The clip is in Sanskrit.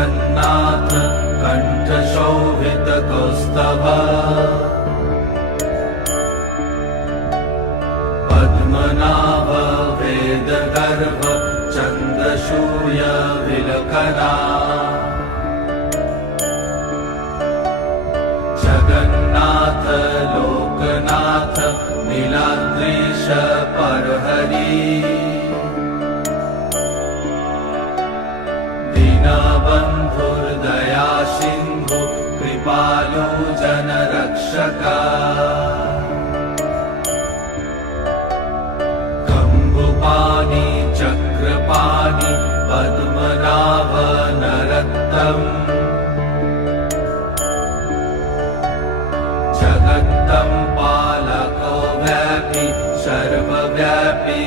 जगन्नाथ कण्ठशोभितकौस्तभ पद्मनाभ वेदगर्भ चन्द्रसूर्य विलकना जगन्नाथ लोकनाथ नीलाद्रीश परहरि दीनबन्धुर्दया सिन्धु कृपालु जनरक्षका कम्बुपाणि चक्रपाणि पद्मनाभ नरत्तम् जगत्तं पालको व्यापी सर्वव्यापी